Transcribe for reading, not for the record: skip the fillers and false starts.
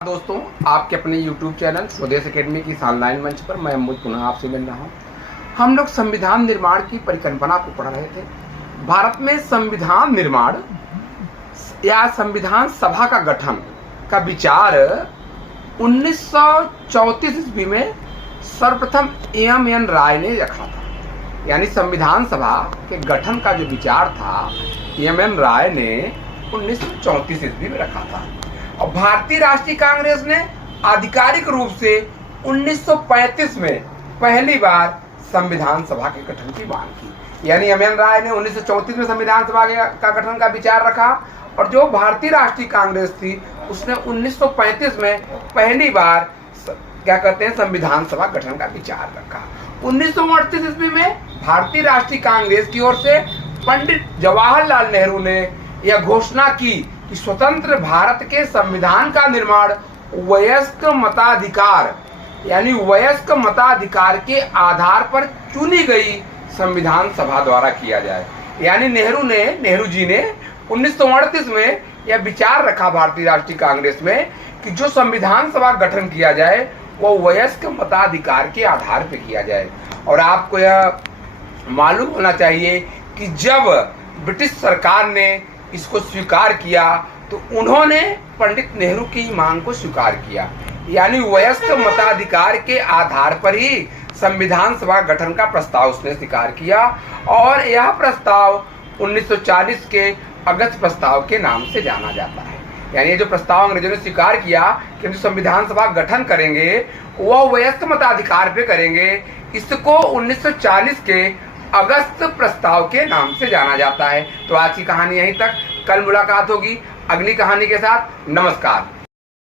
दोस्तों, आपके अपने YouTube चैनल स्वदेश एकेडमी की इस ऑनलाइन मंच पर मैं अमूल पुनः आपसे मिल रहा हूँ। हम लोग संविधान निर्माण की परिकल्पना को पढ़ रहे थे। भारत में संविधान निर्माण या संविधान सभा का गठन का विचार 1934 ईस्वी में सर्वप्रथम एम.एन. राय ने रखा था। यानी संविधान सभा के गठन का जो विचार था एम.एन. राय ने 1934 ईस्वी में रखा था और भारतीय राष्ट्रीय कांग्रेस ने आधिकारिक रूप से 1935 में पहली बार संविधान सभा के गठन की मांग की। यानी एम.एन. राय ने 1934 में संविधान सभा का गठन का विचार रखा और जो भारतीय राष्ट्रीय कांग्रेस थी उसने 1935 में पहली बार संविधान सभा गठन का विचार रखा। 1938 ईस्वी में भारतीय राष्ट्रीय कांग्रेस की ओर से पंडित जवाहरलाल नेहरू ने यह घोषणा की कि स्वतंत्र भारत के संविधान का निर्माण वयस्क मताधिकार यानी वयस्क मताधिकार के आधार पर चुनी गई संविधान सभा द्वारा किया जाए। यानी नेहरू जी ने 1938 में यह विचार रखा भारतीय राष्ट्रीय कांग्रेस में कि जो संविधान सभा गठन किया जाए वो वयस्क मताधिकार के आधार पर किया जाए। और आपको यह मालूम होना चाहिए कि जब ब्रिटिश सरकार ने इसको स्वीकार किया तो उन्होंने पंडित नेहरू की मांग को स्वीकार किया। यानी वयस्क मताधिकार के आधार पर ही संविधान सभा गठन का प्रस्ताव उसने स्वीकार किया और यह प्रस्ताव 1940 के अगस्त प्रस्ताव के नाम से जाना जाता है। यानी ये जो प्रस्ताव अंग्रेजों ने स्वीकार किया कि हम जो संविधान सभा गठन करेंगे वह वयस्क मताधिकार पे करेंगे, इसको 1940 के अगस्त प्रस्ताव के नाम से जाना जाता है। तो आज की कहानी यहीं तक, कल मुलाकात होगी अगली कहानी के साथ। नमस्कार।